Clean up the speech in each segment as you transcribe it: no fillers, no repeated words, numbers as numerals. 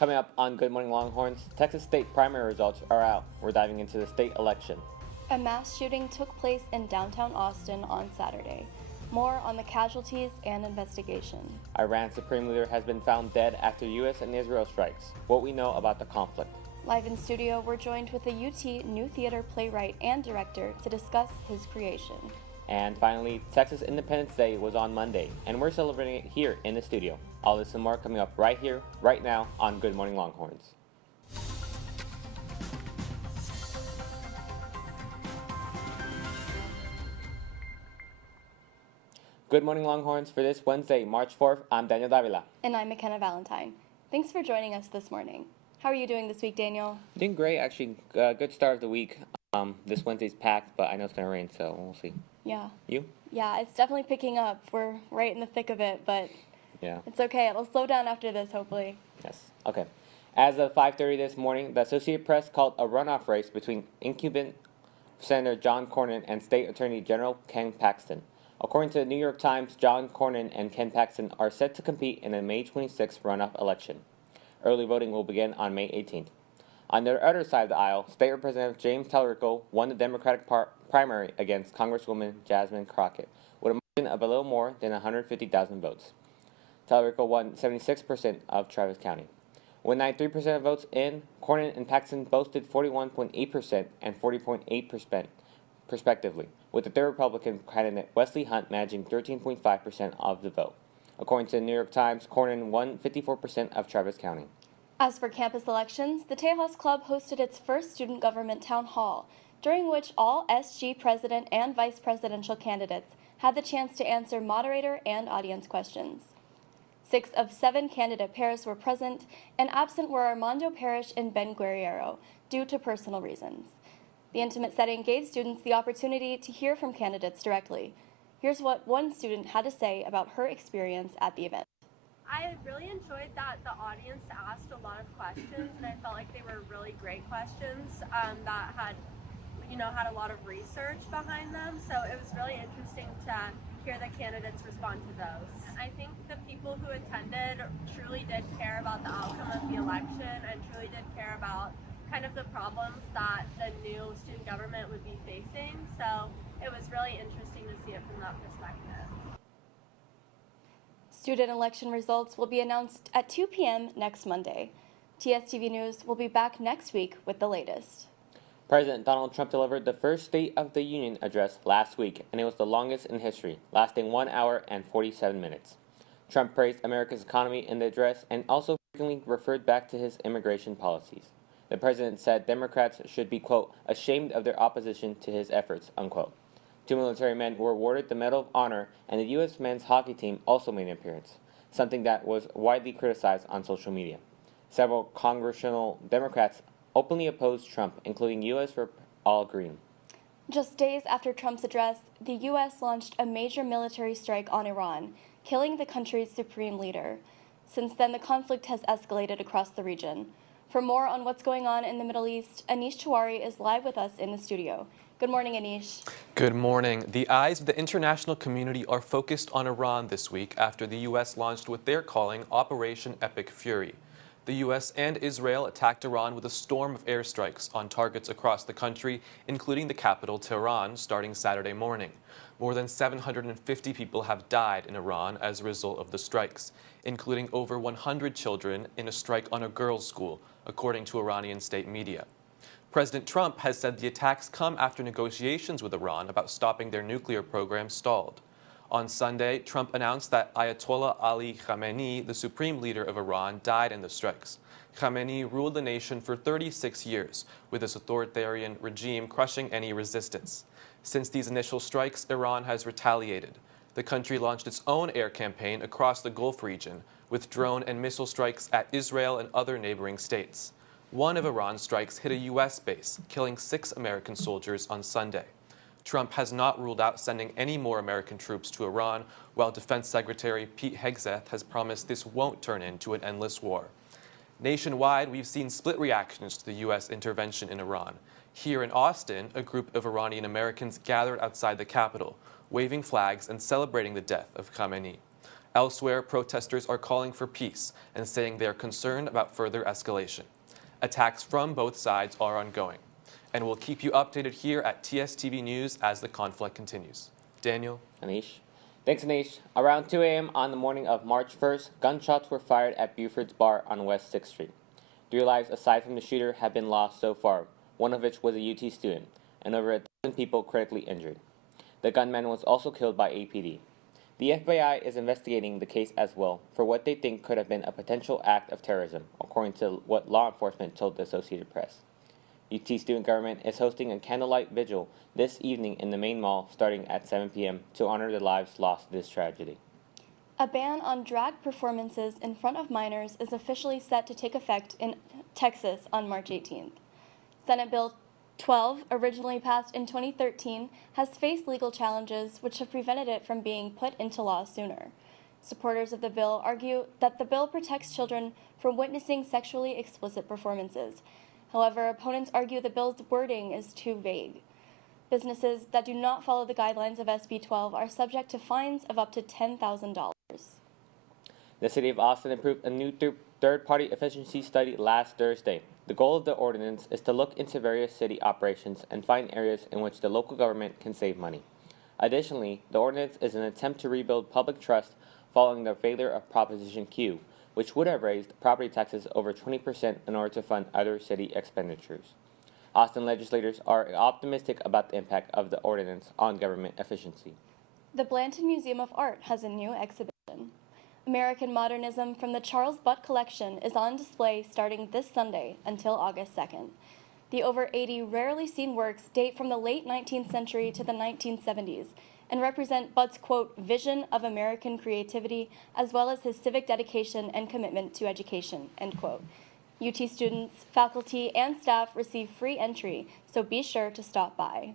Coming up on Good Morning Longhorns, Texas state primary results are out. We're diving into the state election. A mass shooting took place in downtown Austin on Saturday. More on the casualties and investigation. Iran's supreme leader has been found dead after U.S. and Israel strikes. What we know about the conflict. Live in studio, we're joined with a UT New Theater playwright and director to discuss his creation. And finally, Texas Independence Day was on Monday, and we're celebrating it here in the studio. All this and more coming up right here, right now on Good Morning Longhorns. Good Morning Longhorns for this Wednesday, March 4th. I'm Daniel Davila. And I'm McKenna Valentine. Thanks for joining us this morning. How are you doing this week, Daniel? Doing great, actually. Good start of the week. This Wednesday's packed, but I know it's going to rain, so we'll see. Yeah. You? Yeah, it's definitely picking up. We're right in the thick of it, but yeah, it's okay. It'll slow down after this, hopefully. Yes. Okay. As of 5:30 this morning, the Associated Press called a runoff race between incumbent Senator John Cornyn and State Attorney General Ken Paxton. According to the New York Times, John Cornyn and Ken Paxton are set to compete in a May 26th runoff election. Early voting will begin on May 18th. On the other side of the aisle, State Representative James Talerico won the Democratic primary against Congresswoman Jasmine Crockett with a margin of a little more than 150,000 votes. Talerico won 76% of Travis County. With 93% of votes in, Cornyn and Paxton boasted 41.8% and 40.8% respectively, with the third Republican candidate Wesley Hunt managing 13.5% of the vote. According to the New York Times, Cornyn won 54% of Travis County. As for campus elections, the Tejas Club hosted its first student government town hall, during which all SG president and vice presidential candidates had the chance to answer moderator and audience questions. 6 of 7 candidate pairs were present, and absent were Armando Parrish and Ben Guerriero, due to personal reasons. The intimate setting gave students the opportunity to hear from candidates directly. Here's what one student had to say about her experience at the event. I really enjoyed that the audience asked a lot of questions, and I felt like they were really great questions that had a lot of research behind them. So it was really interesting to hear the candidates respond to those. I think the people who attended truly did care about the outcome of the election and truly did care about kind of the problems that the new student government would be facing. So it was really interesting to see it from that perspective. Student election results will be announced at 2 p.m. next Monday. TSTV News will be back next week with the latest. President Donald Trump delivered the first State of the Union address last week, and it was the longest in history, lasting 1 hour and 47 minutes. Trump praised America's economy in the address and also frequently referred back to his immigration policies. The president said Democrats should be, quote, ashamed of their opposition to his efforts, unquote. 2 military men were awarded the Medal of Honor, and the U.S. men's hockey team also made an appearance, something that was widely criticized on social media. Several congressional Democrats openly opposed Trump, including U.S. Rep. Al Green. Just days after Trump's address, the U.S. launched a major military strike on Iran, killing the country's supreme leader. Since then, the conflict has escalated across the region. For more on what's going on in the Middle East, Anish Tiwari is live with us in the studio. Good morning, Anish. Good morning. The eyes of the international community are focused on Iran this week after the U.S. launched what they're calling Operation Epic Fury. The U.S. and Israel attacked Iran with a storm of airstrikes on targets across the country, including the capital, Tehran, starting Saturday morning. More than 750 people have died in Iran as a result of the strikes, including over 100 children in a strike on a girls' school, according to Iranian state media. President Trump has said the attacks come after negotiations with Iran about stopping their nuclear program stalled. On Sunday, Trump announced that Ayatollah Ali Khamenei, the supreme leader of Iran, died in the strikes. Khamenei ruled the nation for 36 years, with his authoritarian regime crushing any resistance. Since these initial strikes, Iran has retaliated. The country launched its own air campaign across the Gulf region, with drone and missile strikes at Israel and other neighboring states. One of Iran's strikes hit a U.S. base, killing 6 American soldiers on Sunday. Trump has not ruled out sending any more American troops to Iran, while Defense Secretary Pete Hegseth has promised this won't turn into an endless war. Nationwide, we've seen split reactions to the U.S. intervention in Iran. Here in Austin, a group of Iranian Americans gathered outside the Capitol, waving flags and celebrating the death of Khamenei. Elsewhere, protesters are calling for peace and saying they are concerned about further escalation. Attacks from both sides are ongoing, and we'll keep you updated here at TSTV News as the conflict continues. Daniel? Anish. Thanks, Anish. Around 2 a.m. on the morning of March 1st, gunshots were fired at Buford's Bar on West 6th Street. 3 lives aside from the shooter have been lost so far, one of which was a UT student, and over 1,000 people critically injured. The gunman was also killed by APD. The FBI is investigating the case as well for what they think could have been a potential act of terrorism, according to what law enforcement told the Associated Press. UT Student Government is hosting a candlelight vigil this evening in the main mall starting at 7 p.m. to honor the lives lost to this tragedy. A ban on drag performances in front of minors is officially set to take effect in Texas on March 18th. Senate Bill 12, originally passed in 2013, has faced legal challenges which have prevented it from being put into law sooner. Supporters of the bill argue that the bill protects children from witnessing sexually explicit performances. However, opponents argue the bill's wording is too vague. Businesses that do not follow the guidelines of SB 12 are subject to fines of up to $10,000. The City of Austin approved a new third-party efficiency study last Thursday. The goal of the ordinance is to look into various city operations and find areas in which the local government can save money. Additionally, the ordinance is an attempt to rebuild public trust following the failure of Proposition Q, which would have raised property taxes over 20% in order to fund other city expenditures. Austin legislators are optimistic about the impact of the ordinance on government efficiency. The Blanton Museum of Art has a new exhibition. American Modernism from the Charles Butt Collection is on display starting this Sunday until August 2nd. The over 80 rarely seen works date from the late 19th century to the 1970s and represent Butt's, quote, vision of American creativity as well as his civic dedication and commitment to education, end quote. UT students, faculty, and staff receive free entry, so be sure to stop by.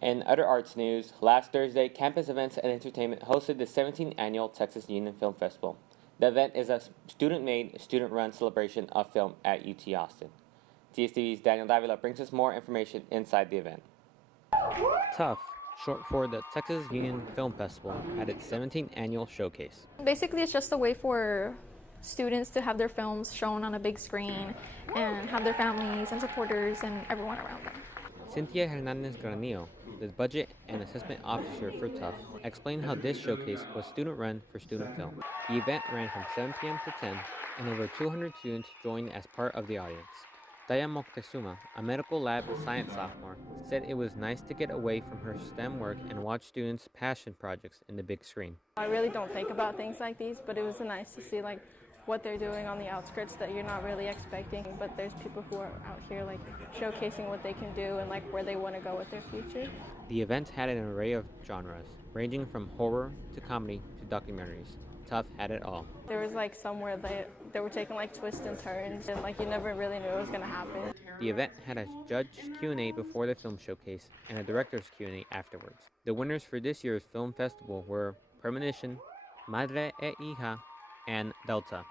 In other arts news, last Thursday, Campus Events and Entertainment hosted the 17th Annual Texas Union Film Festival. The event is a student-made, student-run celebration of film at UT Austin. TSTV's Daniel Davila brings us more information inside the event. TUF, short for the Texas Union Film Festival, had its 17th annual showcase. Basically, it's just a way for students to have their films shown on a big screen and have their families and supporters and everyone around them. Cynthia Hernandez Granillo, the Budget and Assessment Officer for TUF, explained how this showcase was student-run for student film. The event ran from 7 p.m. to 10, and over 200 students joined as part of the audience. Daya Moctezuma, a medical lab science sophomore, said it was nice to get away from her STEM work and watch students' passion projects in the big screen. I really don't think about things like these, but it was nice to see what they're doing on the outskirts that you're not really expecting, but there's people who are out here showcasing what they can do and where they want to go with their future. The event had an array of genres, ranging from horror to comedy to documentaries. TUF had it all. There was somewhere they were taking twists and turns, and you never really knew it was going to happen. The event had a judge Q&A before the film showcase and a director's Q&A afterwards. The winners for this year's film festival were Premonition, Madre e Hija, and Delta.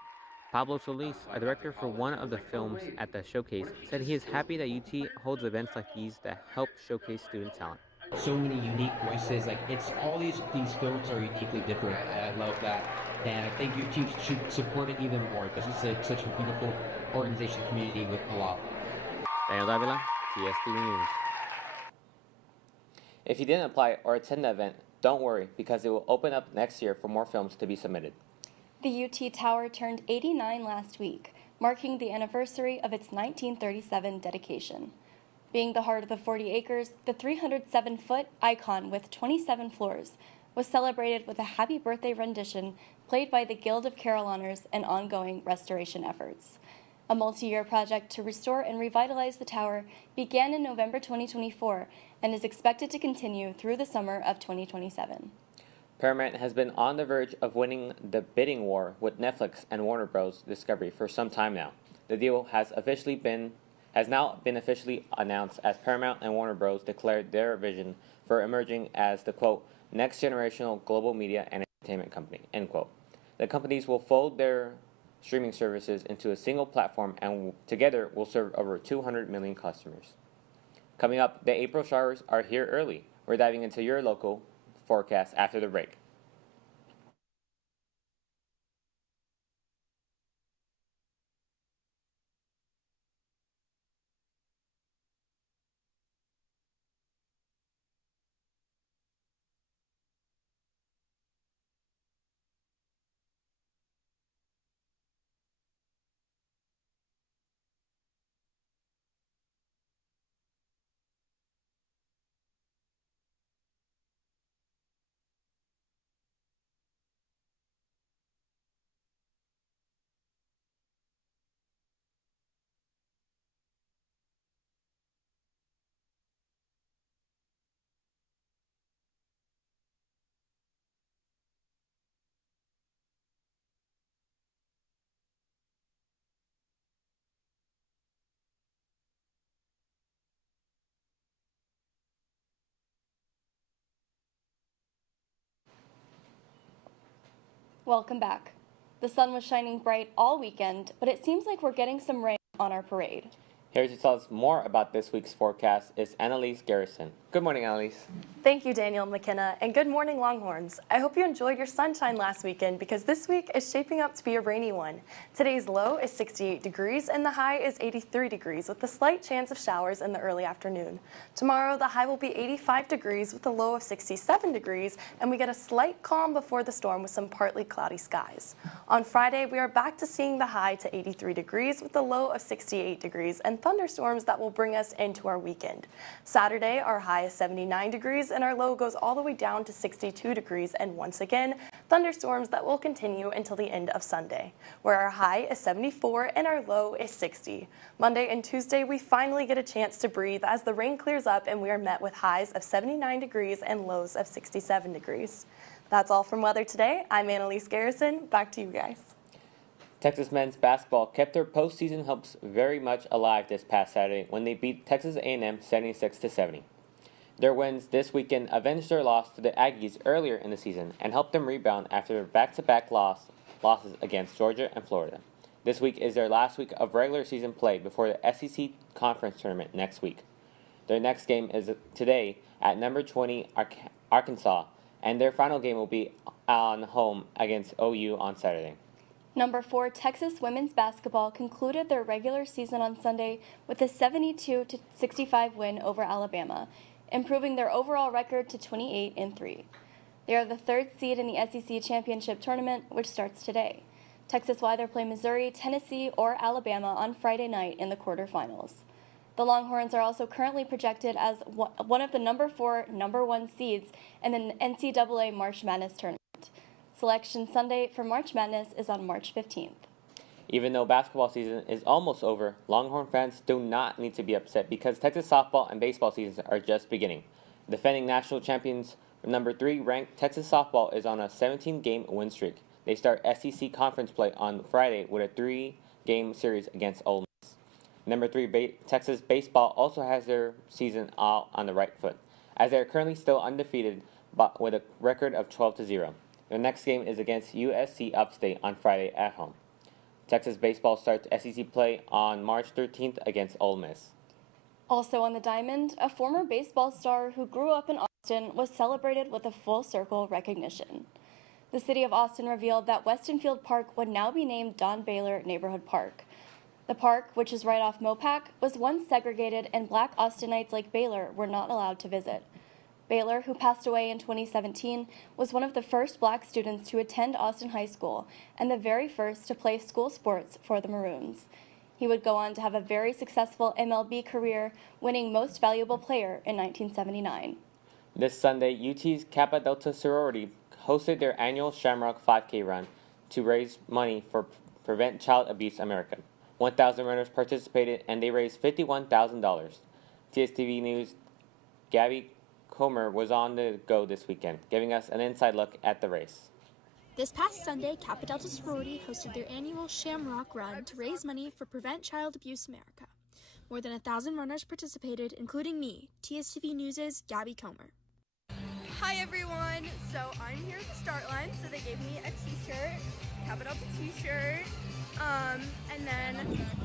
Pablo Solis, a director for one of the films at the showcase, said he is happy that UT holds events like these that help showcase student talent. So many unique voices, it's all these films are uniquely different. I love that, and I think UT should support it even more because it's such a beautiful organization community with a lot. Daniel Davila, TSTV News. If you didn't apply or attend the event, don't worry because it will open up next year for more films to be submitted. The UT Tower turned 89 last week, marking the anniversary of its 1937 dedication. Being the heart of the 40 acres, the 307-foot icon with 27 floors was celebrated with a happy birthday rendition played by the Guild of Carillonneurs and ongoing restoration efforts. A multi-year project to restore and revitalize the tower began in November 2024 and is expected to continue through the summer of 2027. Paramount has been on the verge of winning the bidding war with Netflix and Warner Bros. Discovery for some time now. The deal has now been officially announced as Paramount and Warner Bros. Declared their vision for emerging as the, quote, next generational global media and entertainment company, end quote. The companies will fold their streaming services into a single platform and together will serve over 200 million customers. Coming up, the April showers are here early. We're diving into your local forecast after the break. Welcome back. The sun was shining bright all weekend, but it seems like we're getting some rain on our parade. Here to tell us more about this week's forecast is Annalise Garrison. Good morning, Annalise. Thank you, Daniel McKenna, and good morning, Longhorns. I hope you enjoyed your sunshine last weekend because this week is shaping up to be a rainy one. Today's low is 68 degrees and the high is 83 degrees with a slight chance of showers in the early afternoon. Tomorrow, the high will be 85 degrees with a low of 67 degrees, and we get a slight calm before the storm with some partly cloudy skies. On Friday, we are back to seeing the high to 83 degrees with a low of 68 degrees and thunderstorms that will bring us into our weekend. Saturday, our high is 79 degrees and our low goes all the way down to 62 degrees, and once again, thunderstorms that will continue until the end of Sunday, where our high is 74 and our low is 60. Monday and Tuesday, we finally get a chance to breathe as the rain clears up and we are met with highs of 79 degrees and lows of 67 degrees. That's all from weather today. I'm Annalise Garrison. Back to you guys. Texas men's basketball kept their postseason hopes very much alive this past Saturday when they beat Texas A&M 76-70. Their wins this weekend avenged their loss to the Aggies earlier in the season and helped them rebound after their back-to-back losses against Georgia and Florida. This week is their last week of regular season play before the SEC Conference Tournament next week. Their next game is today at number 20 Arkansas, and their final game will be on home against OU on Saturday. Number 4 Texas women's basketball concluded their regular season on Sunday with a 72-65 win over Alabama, improving their overall record to 28-3. They are the third seed in the SEC Championship Tournament, which starts today. Texas will either play Missouri, Tennessee, or Alabama on Friday night in the quarterfinals. The Longhorns are also currently projected as one of the number 4, number 1 seeds in the NCAA March Madness tournament. Selection Sunday for March Madness is on March 15th. Even though basketball season is almost over, Longhorn fans do not need to be upset because Texas softball and baseball seasons are just beginning. Defending national champions number 3 ranked Texas softball is on a 17-game win streak. They start SEC conference play on Friday with a 3-game series against Ole Miss. Number 3 Texas baseball also has their season out on the right foot, as they are currently still undefeated but with a record of 12-0. Their next game is against USC Upstate on Friday at home. Texas baseball starts SEC play on March 13th against Ole Miss. Also on the diamond, a former baseball star who grew up in Austin was celebrated with a full circle recognition. The city of Austin revealed that Weston Field Park would now be named Don Baylor Neighborhood Park. The park, which is right off Mopac, was once segregated and Black Austinites like Baylor were not allowed to visit. Baylor, who passed away in 2017, was one of the first black students to attend Austin High School and the very first to play school sports for the Maroons. He would go on to have a very successful MLB career, winning Most Valuable Player in 1979. This Sunday, UT's Kappa Delta sorority hosted their annual Shamrock 5K run to raise money for Prevent Child Abuse America. 1,000 runners participated and they raised $51,000. TSTV News' Gabby Comer was on the go this weekend, giving us an inside look at the race. This past Sunday, Kappa Delta sorority hosted their annual Shamrock Run to raise money for Prevent Child Abuse America. More than 1,000 runners participated, including me, TSTV News' Gabby Comer. Hi everyone! So I'm here at the start line, so they gave me a t-shirt, Kappa Delta t-shirt, and then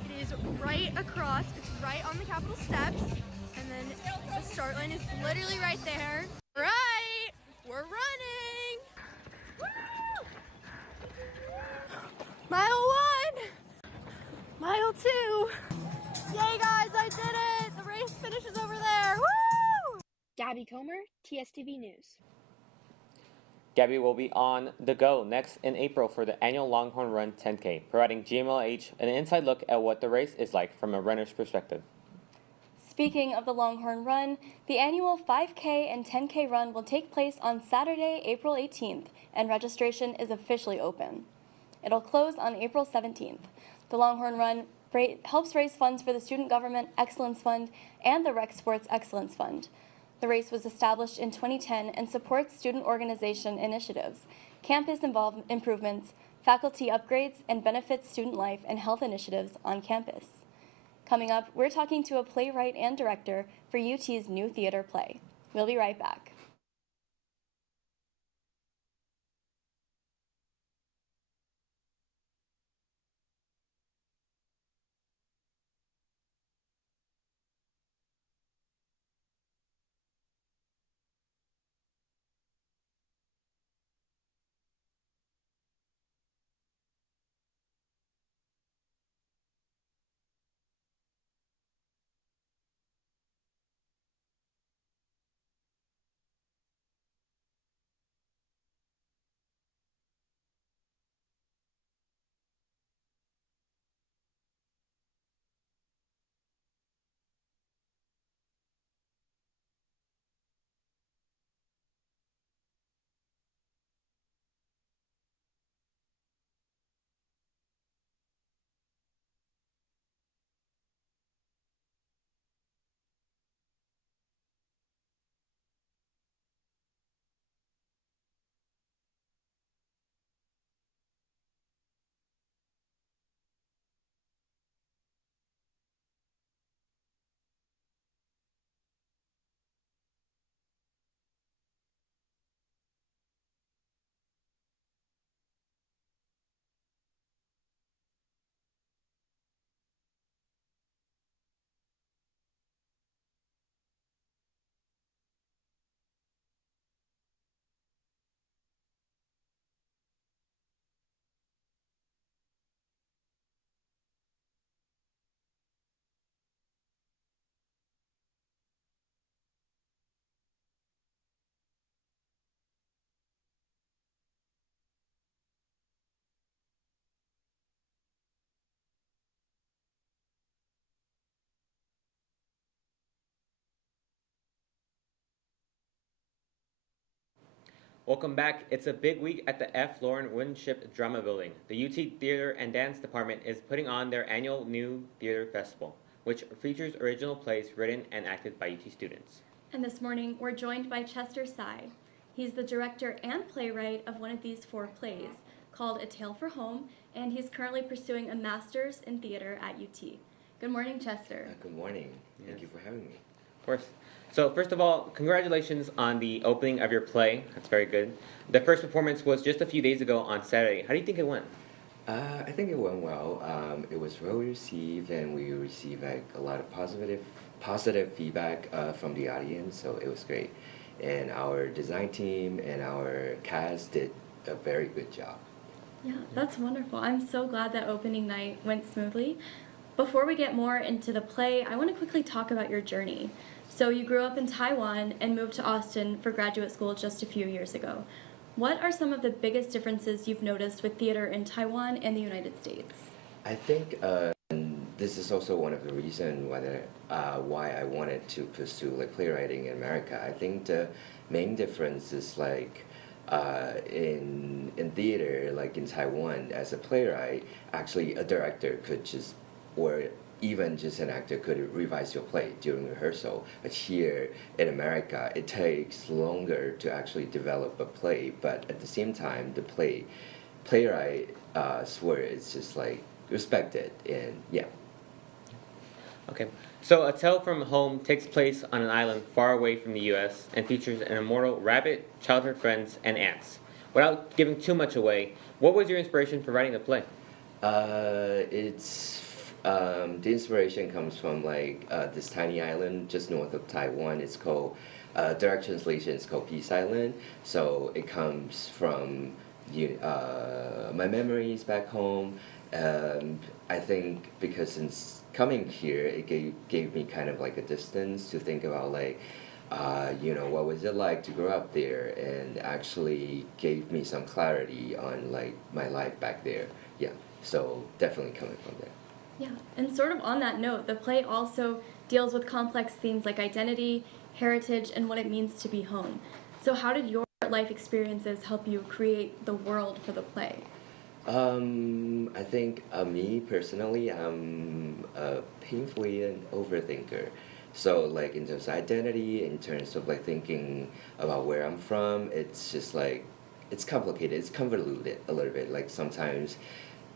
it is right across, it's right on the Capitol steps, and then the start line is literally right there. Right! We're running! Woo! Mile 1! Mile 2! Yay guys, I did it! The race finishes over there! Woo! Gabby Comer, TSTV News. Gabby will be on the go next in April for the annual Longhorn Run 10K, providing GMLH an inside look at what the race is like from a runner's perspective. Speaking of the Longhorn Run, the annual 5K and 10K run will take place on Saturday, April 18th, and registration is officially open. It'll close on April 17th. The Longhorn Run helps raise funds for the Student Government Excellence Fund and the Rec Sports Excellence Fund. The race was established in 2010 and supports student organization initiatives, campus improvements, faculty upgrades, and benefits student life and health initiatives on campus. Coming up, we're talking to a playwright and director for UT's new theater play. We'll be right back. Welcome back. It's a big week at the F. Lauren Winship Drama Building. The UT Theater and Dance Department is putting on their annual New Theater Festival, which features original plays written and acted by UT students. And this morning, we're joined by Chester Sy. He's the director and playwright of one of these 4 plays, called A Tale for Home, and he's currently pursuing a master's in theater at UT. Good morning, Chester. Good morning. Thank you for having me. Of course. So first of all, congratulations on the opening of your play. That's very good. The first performance was just a few days ago on Saturday. How do you think it went? I think it went well. It was well received, and we received like a lot of positive feedback from the audience. So it was great, and our design team and our cast did a very good job. Yeah, that's wonderful. I'm so glad that opening night went smoothly. Before we get more into the play, I want to quickly talk about your journey. So you grew up in Taiwan and moved to Austin for graduate school just a few years ago. What are some of the biggest differences you've noticed with theater in Taiwan and the United States? I think this is also one of the reasons why I wanted to pursue like playwriting in America. I think the main difference is like in theater, like in Taiwan, as a playwright, actually a director could just, or even just an actor could revise your play during rehearsal. But here in America, it takes longer to actually develop a play. But at the same time, the playwright word is just like respected, and yeah. Okay. So A Tale from Home takes place on an island far away from the U.S. and features an immortal rabbit, childhood friends, and ants. Without giving too much away, what was your inspiration for writing the play? The inspiration comes from like this tiny island just north of Taiwan. It's called, direct translation is called Peace Island. So it comes from my memories back home. I think because since coming here, it gave me kind of like a distance to think about like, what was it like to grow up there, and actually gave me some clarity on like my life back there. Yeah, so definitely coming from there. Yeah, and sort of on that note, the play also deals with complex themes like identity, heritage, and what it means to be home. So how did your life experiences help you create the world for the play? I think me personally, I'm painfully an overthinker. So like in terms of identity, in terms of like thinking about where I'm from, it's just like, it's complicated, it's convoluted a little bit. Like sometimes,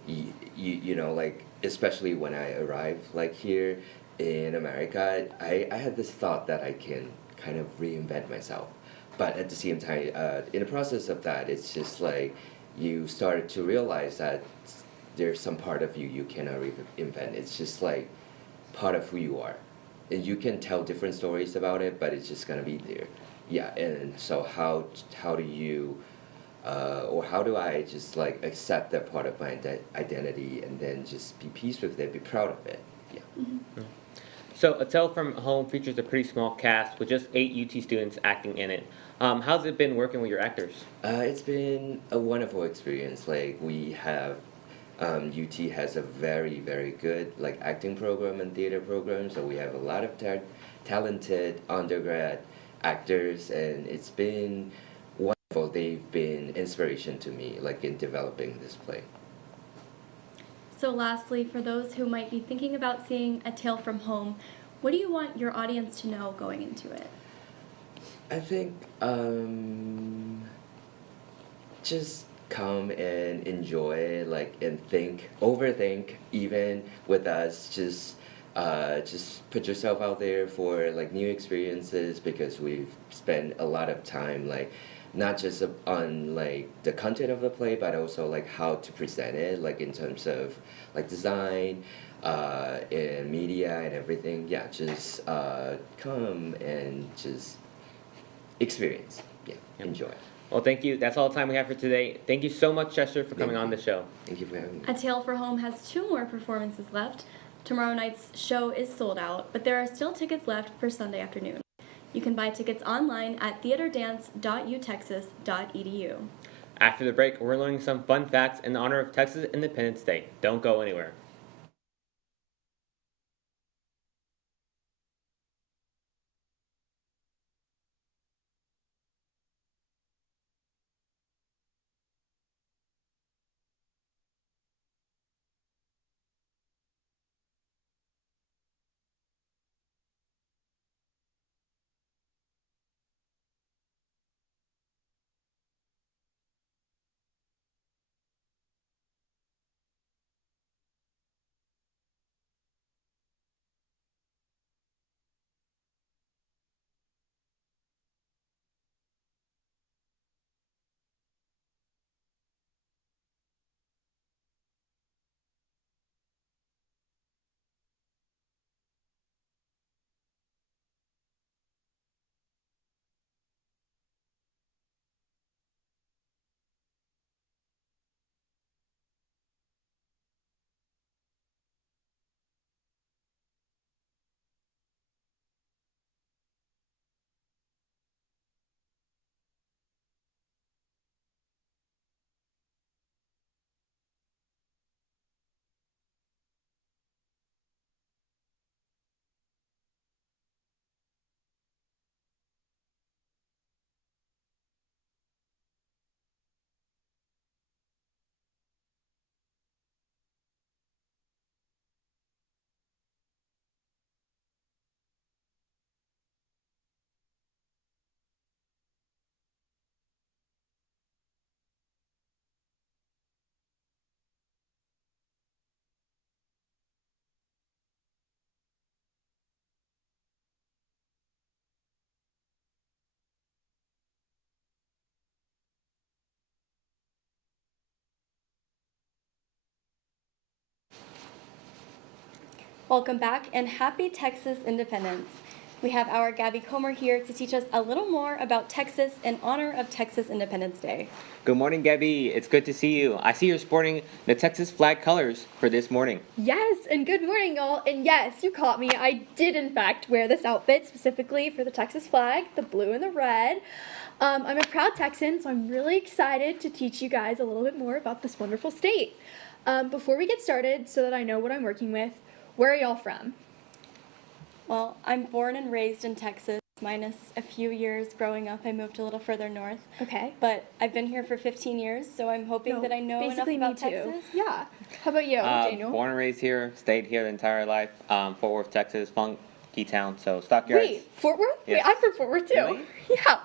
you know, like especially when I arrived like here in America, I had this thought that I can kind of reinvent myself. But at the same time, in the process of that, it's just like you started to realize that there's some part of you cannot reinvent. It's just like part of who you are. And you can tell different stories about it, but it's just gonna be there. Yeah, and so how do you, or how do I just like accept that part of my identity and then just be peace with it, be proud of it? Yeah. Mm-hmm. So A Tale from Home features a pretty small cast with just 8 UT students acting in it. How's it been working with your actors? It's been a wonderful experience. Like we have, UT has a very, very good like acting program and theater program. So we have a lot of talented undergrad actors, and it's been wonderful. They've been inspiration to me, like in developing this play. So lastly, for those who might be thinking about seeing A Tale from Home, what do you want your audience to know going into it? I think just come and enjoy, like, and overthink even with us. Just put yourself out there for like new experiences, because we've spent a lot of time like not just on like the content of the play, but also like how to present it, like in terms of like design and media and everything. Yeah, just come and just experience. Yeah, enjoy. Well, thank you. That's all the time we have for today. Thank you so much, Chester, for coming on the show. Thank you for having me. A Tale for Home has 2 more performances left. Tomorrow night's show is sold out, but there are still tickets left for Sunday afternoon. You can buy tickets online at theaterdance.utexas.edu. After the break, we're learning some fun facts in honor of Texas Independence Day. Don't go anywhere. Welcome back and happy Texas independence. We have our Gabby Comer here to teach us a little more about Texas in honor of Texas Independence Day. Good morning, Gabby. It's good to see you. I see you're sporting the Texas flag colors for this morning. Yes, and good morning, all. And yes, you caught me. I did, in fact, wear this outfit specifically for the Texas flag, the blue and the red. I'm a proud Texan, so I'm really excited to teach you guys a little bit more about this wonderful state. Before we get started, so that I know what I'm working with, where are y'all from? Well, I'm born and raised in Texas, minus a few years growing up. I moved a little further north. Okay. But I've been here for 15 years, so I'm hoping that I know enough basically about me too. Texas. Yeah. How about you, Daniel? Born and raised here, stayed here the entire life. Fort Worth, Texas, funky town. So Stockyards. Wait, Fort Worth? Yes. Wait, I'm from Fort Worth too. Really? Yeah,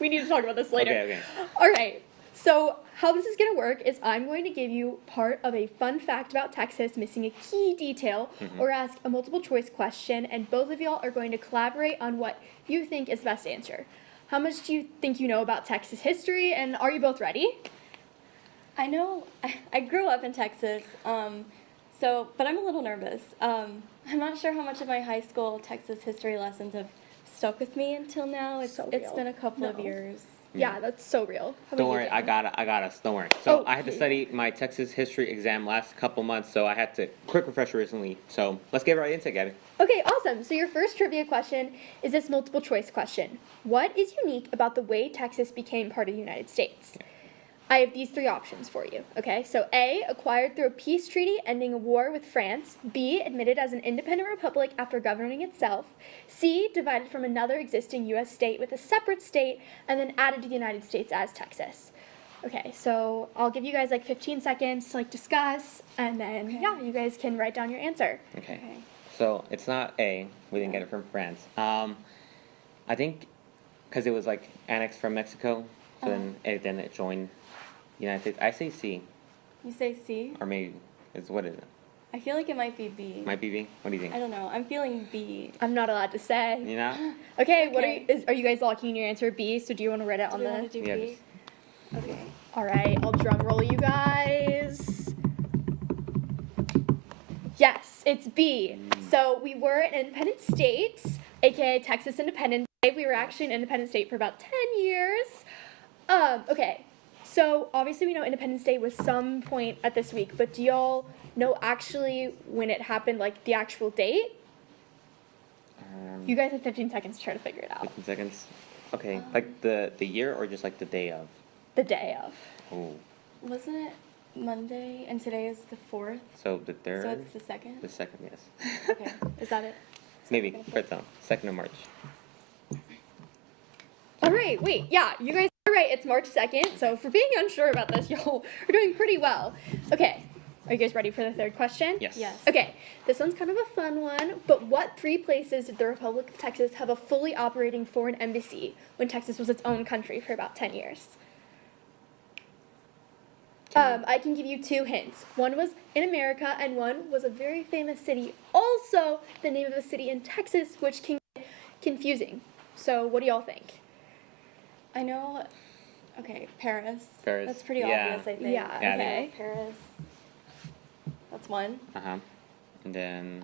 we need to talk about this later. Okay. All right. So how this is going to work is I'm going to give you part of a fun fact about Texas, missing a key detail, or ask a multiple choice question, and both of y'all are going to collaborate on what you think is the best answer. How much do you think you know about Texas history, and are you both ready? I know, I grew up in Texas, but I'm a little nervous. I'm not sure how much of my high school Texas history lessons have stuck with me until now. It's been a couple of years. Yeah, that's so real. Don't worry, I got us. Don't worry. So I had to study my Texas history exam last couple months, so I had to quick refresher recently. So let's get right into it, Gabby. Okay, awesome. So your first trivia question is this multiple choice question. What is unique about the way Texas became part of the United States? Okay. I have these three options for you, okay? So A, acquired through a peace treaty ending a war with France. B, admitted as an independent republic after governing itself. C, divided from another existing U.S. state with a separate state and then added to the United States as Texas. Okay, so I'll give you guys like 15 seconds to discuss, and then, you guys can write down your answer. Okay. So it's not A. We didn't get it from France. I think because it was annexed from Mexico, so then it joined the United States. I say C. You say C? Or maybe what is it? I feel like it might be B. Might be B? What do you think? I don't know. I'm feeling B. I'm not allowed to say. You know? Okay, what are you guys locking in your answer B? So do you want to write it on the? Do you want to do B? Okay. All right, I'll drum roll you guys. Yes, it's B. So we were an independent state, aka Texas Independence Day. We were actually an independent state for about 10 years. Okay, so obviously we know Independence Day was some point at this week, but do y'all know actually when it happened, the actual date? You guys have 15 seconds to try to figure it out. 15 seconds. Okay, the year or just the day of? The day of. Oh. Wasn't it Monday and today is the 4th? So the 3rd? So it's the 2nd? The 2nd, yes. Okay, is that it? Maybe, right down. 2nd of March. All right, wait, yeah, you guys are right, it's March 2nd, so for being unsure about this, y'all are doing pretty well. Okay, are you guys ready for the third question? Yes. Okay, this one's kind of a fun one, but what three places did the Republic of Texas have a fully operating foreign embassy when Texas was its own country for about 10 years? I can give you two hints. One was in America, and one was a very famous city, also the name of a city in Texas, which can get confusing. So what do y'all think? I know, Paris. Paris. That's pretty obvious, I think. Yeah, okay. Paris. That's one. And then...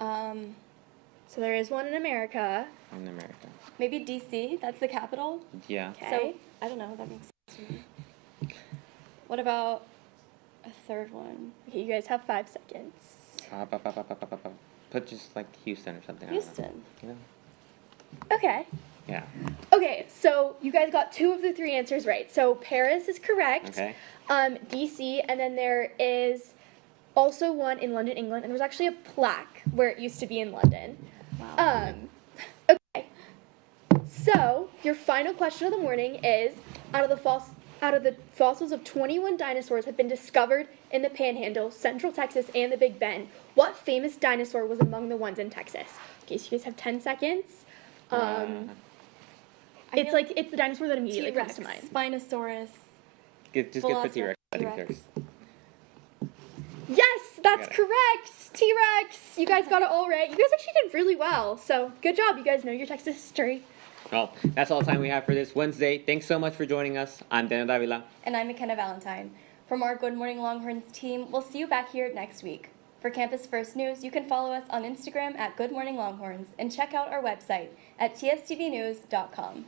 So there is one in America. In America. Maybe D.C., that's the capital? Yeah. Okay. So, I don't know, that makes sense to me. What about a third one? Okay, you guys have 5 seconds. Put just Houston or something. Houston. You know? Okay. Yeah. Okay, so you guys got 2 of the 3 answers right. So Paris is correct. Okay. D.C., and then there is also one in London, England, and there was actually a plaque where it used to be in London. Wow. Okay. So your final question of the morning is: out of the fossils of 21 dinosaurs have been discovered in the Panhandle, Central Texas, and the Big Bend, what famous dinosaur was among the ones in Texas? Okay, so you guys have 10 seconds. It's the dinosaur that immediately T-Rex, comes to mind. Spinosaurus. Just get for T-Rex. I think T-Rex. Yes, that's correct. T-Rex. You guys got it all right. You guys actually did really well. So good job. You guys know your Texas history. Well, that's all the time we have for this Wednesday. Thanks so much for joining us. I'm Daniel Davila. And I'm McKenna Valentine. From our Good Morning Longhorns team, we'll see you back here next week. For Campus First News, you can follow us on Instagram at Good Morning Longhorns and check out our website at tstvnews.com.